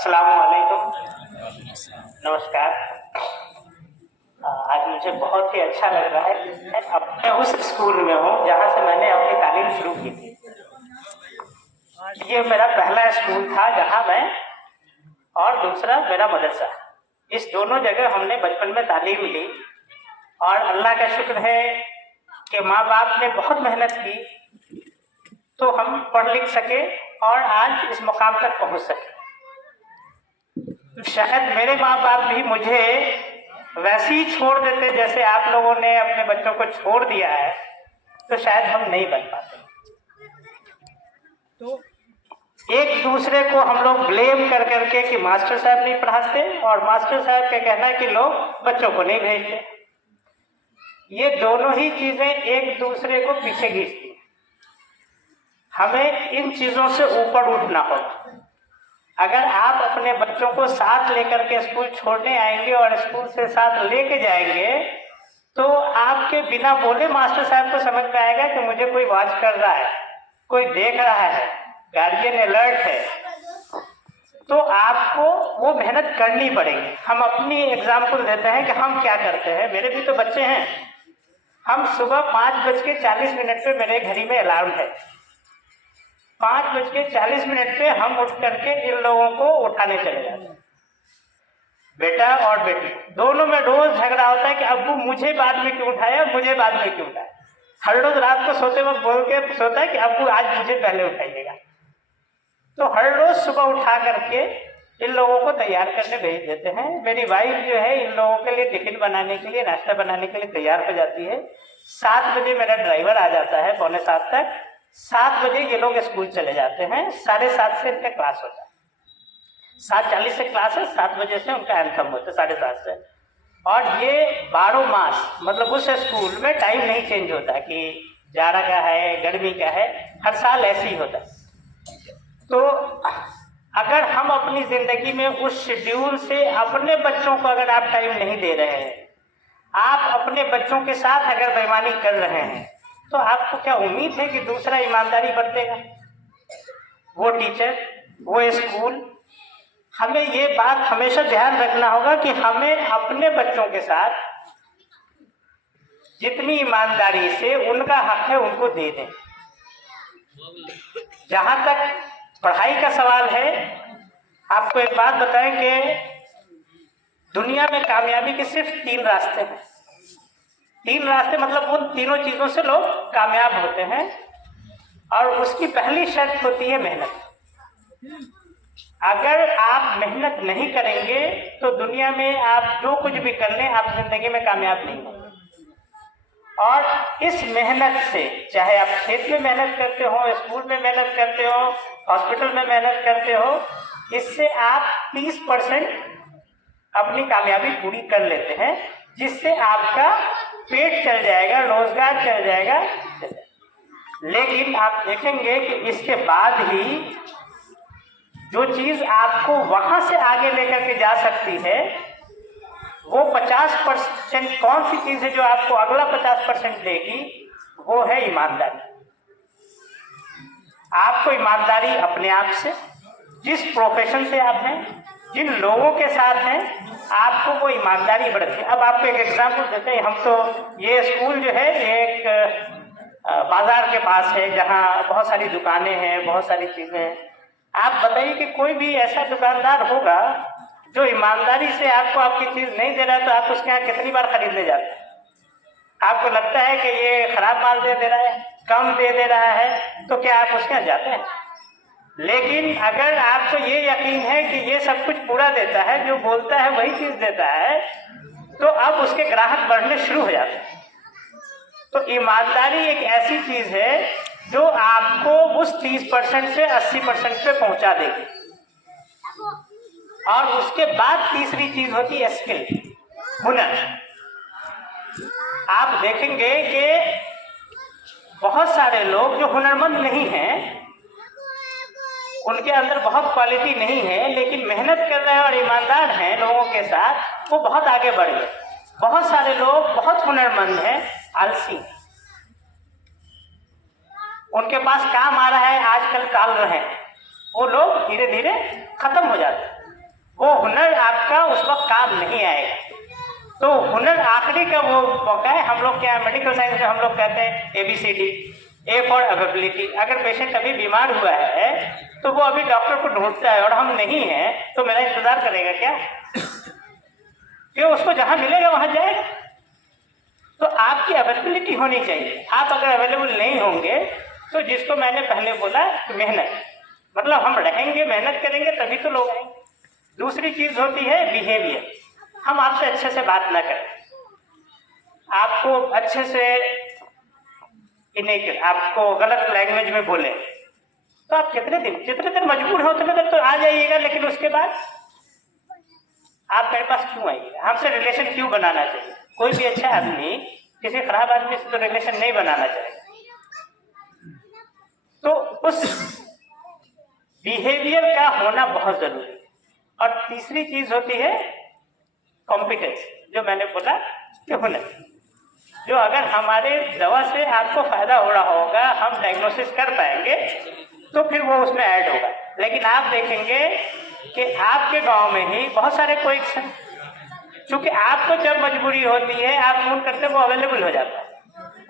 अस्सलामुअलैकुम, नमस्कार। आज मुझे बहुत ही अच्छा लग रहा है। अब मैं उस स्कूल में हूँ जहाँ से मैंने अपनी तालीम शुरू की थी। ये मेरा पहला स्कूल था जहाँ मैं, और दूसरा मेरा मदरसा, इस दोनों जगह हमने बचपन में तालीम ली। और अल्लाह का शुक्र है कि माँ बाप ने बहुत मेहनत की तो हम पढ़ लिख सके और आज इस मुकाम तक पहुँच सके। शायद मेरे माँ बाप भी मुझे वैसे ही छोड़ देते जैसे आप लोगों ने अपने बच्चों को छोड़ दिया है, तो शायद हम नहीं बन पाते। तो एक दूसरे को हम लोग ब्लेम कर करके कि मास्टर साहब नहीं पढ़ाते और मास्टर साहब का कहना है कि लोग बच्चों को नहीं भेजते। ये दोनों ही चीजें एक दूसरे को पीछे खींचती हैं। हमें इन चीजों से ऊपर उठना होगा। अगर आप अपने बच्चों को साथ लेकर के स्कूल छोड़ने आएंगे और स्कूल से साथ लेके जाएंगे तो आपके बिना बोले मास्टर साहब को समझ में आएगा कि मुझे कोई वॉच कर रहा है, कोई देख रहा है, गार्जियन अलर्ट है। तो आपको वो मेहनत करनी पड़ेगी। हम अपनी एग्जाम्पल देते हैं कि हम क्या करते हैं। मेरे भी तो बच्चे हैं। हम सुबह 5:40 पे मेरे घड़ी में अलार्म है। 5:40 पे हम उठ करके इन लोगों को उठाने चले जाते हैं। बेटा और बेटी दोनों में रोज झगड़ा होता है कि अब्बू मुझे बाद में क्यों उठाया, मुझे बाद में क्यों उठाया। हर रोज रात को सोते वक्त बोल के सोता है कि अब्बू आज मुझे पहले उठाइएगा। तो हर रोज सुबह उठा करके इन लोगों को तैयार करने भेज देते हैं। मेरी वाइफ जो है इन लोगों के लिए टिफिन बनाने के लिए, नाश्ता बनाने के लिए तैयार हो जाती है। 7 बजे मेरा ड्राइवर आ जाता है, 6:45 तक। 7 बजे ये लोग स्कूल चले जाते हैं। 7:30 से इनका क्लास होता है। 7:40 से क्लास है, 7 बजे से उनका एंथम होता है, 7:30 से। और ये 12 मास, मतलब उस स्कूल में टाइम नहीं चेंज होता कि जाड़ा का है, गर्मी का है, हर साल ऐसे ही होता है। तो अगर हम अपनी जिंदगी में उस शेड्यूल से अपने बच्चों को अगर आप टाइम नहीं दे रहे हैं, आप अपने बच्चों के साथ अगर बेईमानी कर रहे हैं, तो आपको क्या उम्मीद है कि दूसरा ईमानदारी बरतेगा? वो टीचर, वो स्कूल। हमें ये बात हमेशा ध्यान रखना होगा कि हमें अपने बच्चों के साथ जितनी ईमानदारी से उनका हक है उनको दे दें। जहां तक पढ़ाई का सवाल है, आपको एक बात बताएं कि दुनिया में कामयाबी के सिर्फ 3 रास्ते हैं। 3 रास्ते मतलब उन तीनों चीजों से लोग कामयाब होते हैं। और उसकी पहली शर्त होती है मेहनत। अगर आप मेहनत नहीं करेंगे तो दुनिया में आप जो कुछ भी कर लें, आप जिंदगी में कामयाब नहीं होंगे। और इस मेहनत से, चाहे आप खेत में मेहनत करते हो, स्कूल में मेहनत करते हो, हॉस्पिटल में मेहनत करते हो, इससे आप 30% अपनी कामयाबी पूरी कर लेते हैं, जिससे आपका पेट चल जाएगा, रोजगार चल जाएगा। लेकिन आप देखेंगे कि इसके बाद ही जो चीज आपको वहां से आगे लेकर के जा सकती है, वो 50% कौन सी चीज है जो आपको अगला 50% देगी? वो है ईमानदारी। आपको ईमानदारी अपने आप से, जिस प्रोफेशन से आप हैं, जिन लोगों के साथ हैं, आपको वो ईमानदारी बरतनी। अब आपको एक एग्जाम्पल देते हैं। हम तो ये स्कूल जो है एक बाजार के पास है जहाँ बहुत सारी दुकानें हैं, बहुत सारी चीजें हैं। आप बताइए कि कोई भी ऐसा दुकानदार होगा जो ईमानदारी से आपको आपकी चीज नहीं दे रहा है, तो आप उसके यहाँ कितनी बार खरीदने जाते हैं? आपको लगता है कि ये खराब माल दे रहा है, कम दे रहा है, तो क्या आप उसके यहाँ जाते हैं? लेकिन अगर आपको ये यकीन है कि ये सब कुछ पूरा देता है, जो बोलता है वही चीज देता है, तो अब उसके ग्राहक बढ़ने शुरू हो जाते हैं। तो ईमानदारी एक ऐसी चीज है जो आपको उस 30% से 80% पे पहुंचा देगी। और उसके बाद तीसरी चीज होती है स्किल, हुनर। आप देखेंगे कि बहुत सारे लोग जो हुनरमंद नहीं हैं, उनके अंदर बहुत क्वालिटी नहीं है, लेकिन मेहनत कर रहे हैं और ईमानदार हैं लोगों के साथ, वो बहुत आगे बढ़ गए। बहुत सारे लोग बहुत हुनरमंद हैं, आलसी, उनके पास काम आ रहा है, आजकल टाल रहे हैं, वो लोग धीरे धीरे खत्म हो जाते हैं। वो हुनर आपका उस वक्त काम नहीं आएगा। तो हुनर आखिरी का वो मौका है। हम लोग क्या मेडिकल साइंस में हम लोग कहते हैं ABCD, A फॉर अवेबिलिटी। अगर पेशेंट अभी बीमार हुआ है तो वो अभी डॉक्टर को ढूंढता है और हम नहीं हैं तो मेरा इंतजार करेगा क्या? क्यों? उसको जहां मिलेगा वहां जाएगा। तो आपकी अवेलेबिलिटी होनी चाहिए। आप अगर अवेलेबल नहीं होंगे तो जिसको मैंने पहले बोला मेहनत, मतलब हम रहेंगे मेहनत करेंगे तभी तो लोग आएंगे। दूसरी चीज होती है बिहेवियर। हम आपसे अच्छे से बात ना करें, आपको अच्छे से आपको गलत लैंग्वेज में बोले तो आप जितने दिन मजबूर हो उतने दिन तो आ जाइएगा, लेकिन उसके बाद आप मेरे पास क्यों आइएगा? हमसे रिलेशन क्यों बनाना चाहिए? कोई भी अच्छा आदमी किसी खराब आदमी से तो रिलेशन नहीं बनाना चाहिए। तो उस बिहेवियर का होना बहुत जरूरी है। और तीसरी चीज होती है कॉम्पिटेंस, जो मैंने बोला कि हुनर, जो अगर हमारे दवा से आपको फायदा हो रहा होगा, हम डायग्नोसिस कर पाएंगे तो फिर वो उसमें ऐड होगा। लेकिन आप देखेंगे कि आपके गांव में ही बहुत सारे कोएक्शन, क्योंकि आपको जब मजबूरी होती है आप फोन करते वो अवेलेबल हो जाता है,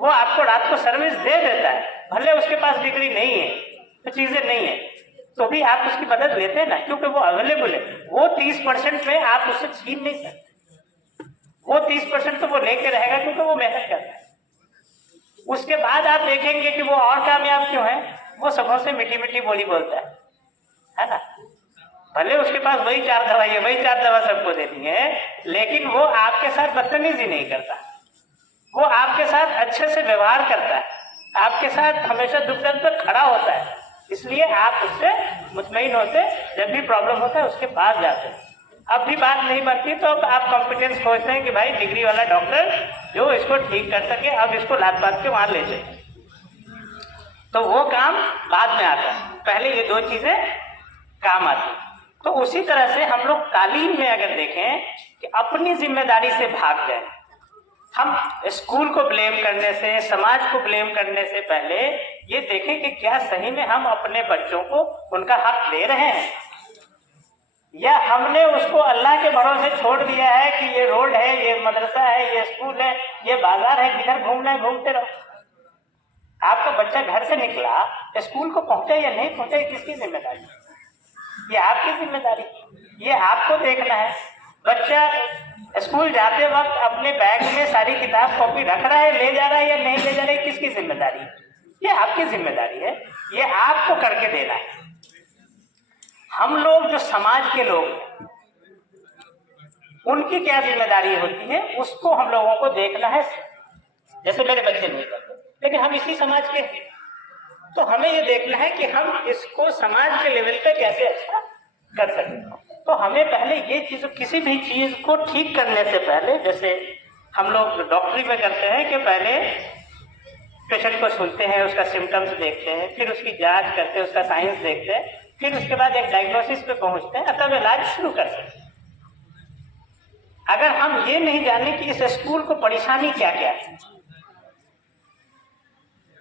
वो आपको रात को सर्विस दे देता है, भले उसके पास डिग्री नहीं है तो चीजें नहीं है तो भी आप उसकी मदद लेते हैं ना, क्योंकि वो अवेलेबल है। वो 30% में आप उससे छीन नहीं सकते, वो 30% तो वो लेके रहेगा क्योंकि वो मेहनत करता है। उसके बाद आप देखेंगे कि वो और कामयाब क्यों है, वो सबों से मीठी मीठी बोली बोलता है ना। भले उसके पास वही 4 दवाई है, वही 4 दवा सबको देनी है, लेकिन वो आपके साथ बदतमीजी नहीं करता, वो आपके साथ अच्छे से व्यवहार करता है, आपके साथ हमेशा दुख दर्द पर खड़ा होता है। इसलिए आप उससे मुतमईन होते, जब भी प्रॉब्लम होता है उसके पास जाते हैं। अब भी बात नहीं बनती तो अब आप कॉम्पिटेंस खोजते हैं कि भाई डिग्री वाला डॉक्टर जो इसको ठीक कर सके, अब इसको लात बात के वहां ले जाए, तो वो काम बाद में आता है, पहले ये 2 चीजें काम आती। तो उसी तरह से हम लोग तालीम में अगर देखें कि अपनी जिम्मेदारी से भाग जाए, हम स्कूल को ब्लेम करने से, समाज को ब्लेम करने से पहले ये देखें कि क्या सही में हम अपने बच्चों को उनका हक दे रहे हैं, या हमने उसको अल्लाह के भरोसे छोड़ दिया है कि ये रोड है, ये मदरसा है, ये स्कूल है, ये बाजार है, किधर घूमना है घूमते रहो। आपका बच्चा घर से निकला, स्कूल को पहुंचा या नहीं पहुंचा, किसकी जिम्मेदारी? ये आपकी जिम्मेदारी, ये आपको देखना है। बच्चा स्कूल जाते वक्त अपने बैग में सारी किताब कॉपी रख रहा है, ले जा रहा है या नहीं ले जा रहा है, किसकी जिम्मेदारी? ये आपकी जिम्मेदारी है, ये आपको करके देना है। हम लोग जो समाज के लोग, उनकी क्या जिम्मेदारी होती है उसको हम लोगों को देखना है। जैसे मेरे बच्चे नहीं करते, लेकिन हम इसी समाज के हैं, तो हमें ये देखना है कि हम इसको समाज के लेवल पे कैसे अच्छा कर सकते। तो हमें पहले ये चीज, किसी भी चीज को ठीक करने से पहले, जैसे हम लोग डॉक्टरी में करते हैं कि पहले पेशेंट को सुनते हैं, उसका सिम्टम्स देखते हैं, फिर उसकी जांच करते हैं, उसका साइंस देखते हैं, फिर उसके बाद एक डायग्नोसिस पे पहुंचते हैं, तब इलाज शुरू करते हैं। अगर हम ये नहीं जाने कि इस स्कूल को परेशानी क्या क्या है,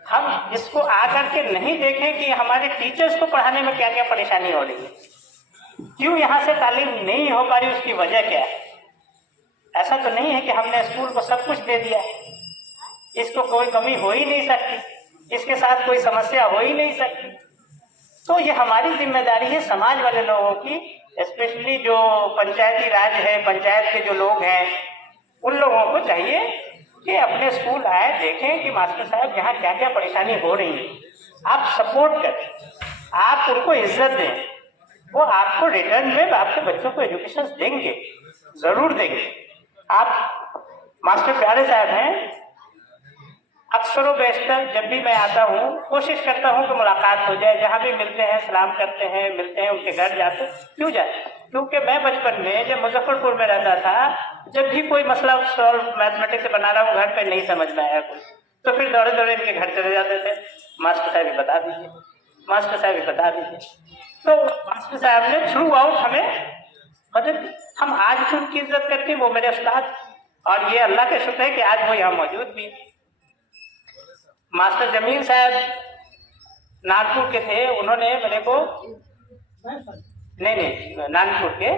हम इसको आकर के नहीं देखें कि हमारे टीचर्स को पढ़ाने में क्या क्या परेशानी हो रही है, क्यों यहाँ से तालीम नहीं हो पा रही, उसकी वजह क्या है। ऐसा तो नहीं है कि हमने स्कूल को सब कुछ दे दिया है, इसको कोई कमी हो ही नहीं सकती, इसके साथ कोई समस्या हो ही नहीं सकती। तो ये हमारी जिम्मेदारी है समाज वाले लोगों की, स्पेशली जो पंचायती राज है, पंचायत के जो लोग हैं, उन लोगों को चाहिए कि अपने स्कूल आए, देखें कि मास्टर साहब यहाँ क्या क्या परेशानी हो रही है, आप सपोर्ट करें, आप उनको इज्जत दें, वो आपको रिटर्न में आपके बच्चों को एजुकेशन देंगे, जरूर देंगे। आप मास्टर प्यारे साहब हैं, अक्सर बेशतर जब भी मैं आता हूँ कोशिश करता हूँ कि मुलाकात हो जाए, जहाँ भी मिलते हैं सलाम करते हैं, मिलते हैं, उनके घर जाते। क्यों जाते? क्योंकि मैं बचपन में जब मुजफ्फरपुर में रहता था, जब भी कोई मसला सॉल्व मैथमेटिक्स से बना रहा हूँ, घर पे नहीं समझ में आया कुछ, तो फिर दौड़े दौड़े इनके घर चले जाते थे, मास्टर साहब बता दीजिए, मास्टर साहब बता दीजिए। तो मास्टर साहब ने थ्रू आउट हमें मदद, हम आज भी उनकी इज्जत करते हैं, वो मेरे उस्ताद, और ये अल्लाह का शुक्र है कि आज वो यहाँ मौजूद भी। मास्टर जमील साहब नागपुर के थे, उन्होंने मेरे को, नहीं नागपुर के,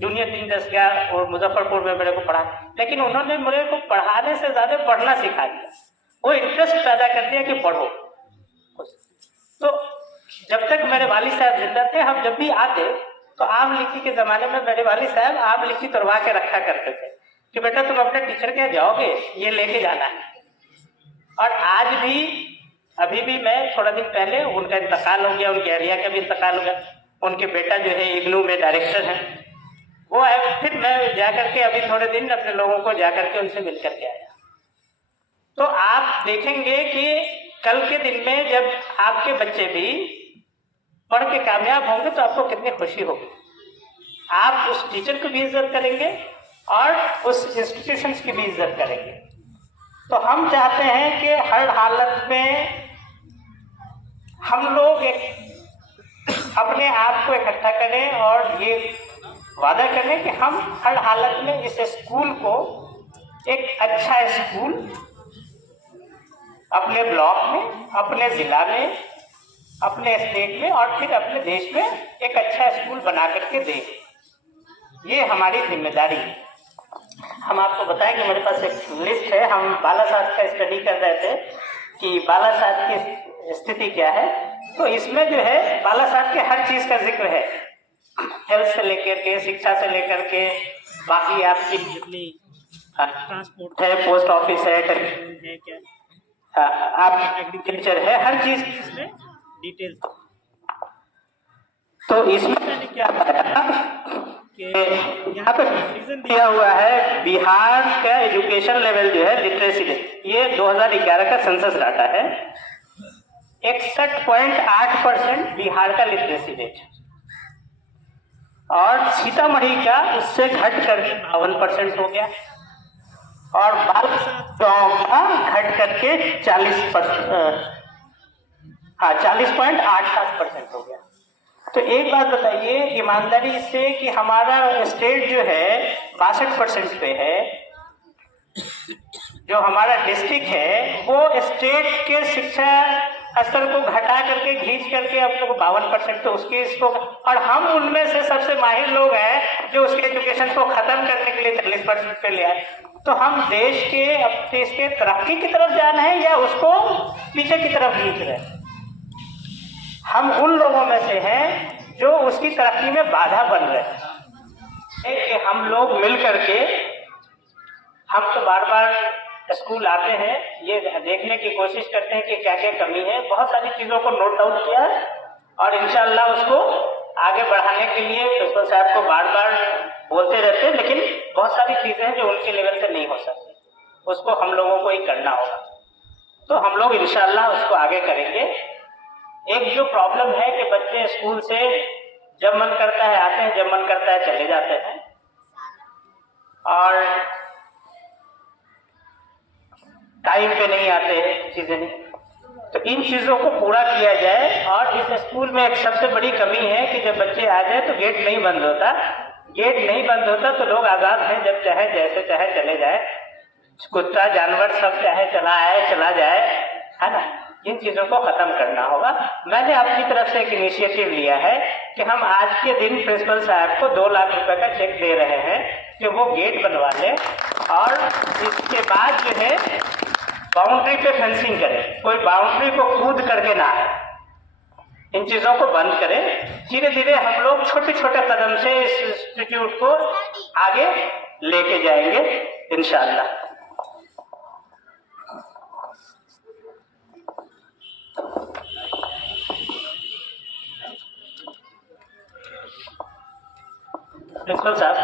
जूनियर इंजीनियर्स गया और मुजफ्फरपुर में मेरे को पढ़ा, लेकिन उन्होंने मेरे को पढ़ाने से ज़्यादा पढ़ना सिखा दिया, वो इंटरेस्ट पैदा कर दिया कि पढ़ो। तो जब तक मेरे वालिद साहब जिंदा थे, हम जब भी आते तो आम लिखी के ज़माने में मेरे वालिद साहब आम लिखी तोड़वा के रखा करते थे कि बेटा तुम अपने टीचर के जाओगे, ये लेके जाना है। और आज भी, अभी भी मैं थोड़ा दिन पहले उनका इंतकाल हो गया, उनके एरिया का भी इंतकाल हो गया, उनके बेटा जो है इग्नू में डायरेक्टर हैं, वो है। फिर मैं जाकर के अभी थोड़े दिन अपने लोगों को जाकर के उनसे मिल करके आया। तो आप देखेंगे कि कल के दिन में जब आपके बच्चे भी पढ़ के कामयाब होंगे तो आपको कितनी खुशी होगी। आप उस टीचर को भी इज्जत करेंगे और उस इंस्टीट्यूशंस की भी इज्जत करेंगे। तो हम चाहते हैं कि हर हालत में हम लोग अपने आप को इकट्ठा करें और ये वादा करें कि हम हर हालत में इस स्कूल को एक अच्छा स्कूल अपने ब्लॉक में, अपने ज़िला में, अपने स्टेट में और फिर अपने देश में एक अच्छा स्कूल बना करके दें। ये हमारी जिम्मेदारी है। हम आपको बताएं कि मेरे पास एक लिस्ट है, हम बालासाहब का स्टडी कर रहे थे कि बालासाहब की स्थिति क्या है। तो इसमें जो है बालासाहब के हर चीज़ का जिक्र है, हेल्थ से लेकर के, शिक्षा से लेकर के, बाकी आपकी जितनी ट्रांसपोर्ट है, पोस्ट ऑफिस है क्या, आप एग्रीकल्चर है, हर चीज इसमें डिटेल। तो इसमें मैंने क्या बताया कि यहाँ पे रीजन दिया हुआ है बिहार का एजुकेशन लेवल जो है लिटरेसी, ये 2011 का सेंसस डाटा है। 61.8% बिहार का लिटरेसी रेट और सीतामढ़ी का उससे घट करके 52% हो गया और गाँव का घट करके 40.88% हो गया। तो एक बात बताइए ईमानदारी से कि हमारा स्टेट जो है 62% पे है, जो हमारा डिस्ट्रिक्ट है वो स्टेट के शिक्षा स्तर को घटा करके खींच करके अब तो 52% तो उसके इसको, और हम उनमें से सबसे माहिर लोग हैं जो उसके एजुकेशन को खत्म करने के लिए 40% पे ले आए। तो हम देश के तरक्की की तरफ जाना है या उसको पीछे की तरफ खींच रहे हैं? हम उन लोगों में से हैं जो उसकी तरक्की में बाधा बन रहे हैं। कि हम लोग मिल करके, हम तो बार बार स्कूल आते हैं, ये देखने की कोशिश करते हैं कि क्या क्या कमी है, बहुत सारी चीज़ों को नोट डाउन किया है और इंशाअल्लाह उसको आगे बढ़ाने के लिए प्रिंसिपल साहब को बार बार बोलते रहते हैं, लेकिन बहुत सारी चीज़ें हैं जो उनके लेवल से नहीं हो सकती, उसको हम लोगों को ही करना होगा। तो हम लोग इंशाअल्लाह उसको आगे करेंगे। एक जो प्रॉब्लम है कि बच्चे स्कूल से जब मन करता है आते हैं, जब मन करता है चले जाते हैं और टाइम पे नहीं आते हैं, चीजें नहीं। तो इन चीजों को पूरा किया जाए। और इस स्कूल में एक सबसे बड़ी कमी है कि जब बच्चे आ जाए तो गेट नहीं बंद होता। गेट नहीं बंद होता तो लोग आजाद हैं, जब चाहे जैसे चाहे चले जाए, कुत्ता जानवर सब चाहे चला आए चला जाए, है ना। इन चीजों को खत्म करना होगा। मैंने अपनी तरफ से एक इनिशिएटिव लिया है कि हम आज के दिन प्रिंसिपल साहब को 2 लाख रुपए का चेक दे रहे हैं कि वो गेट बनवा ले और इसके बाद जो है बाउंड्री पे फेंसिंग करें, कोई बाउंड्री को कूद करके ना आए। इन चीजों को बंद करें। धीरे धीरे हम लोग छोटे छोटे कदम से इस इंस्टीट्यूट को आगे लेके जाएंगे इंशाअल्लाह। प्रिंसिपल साहब,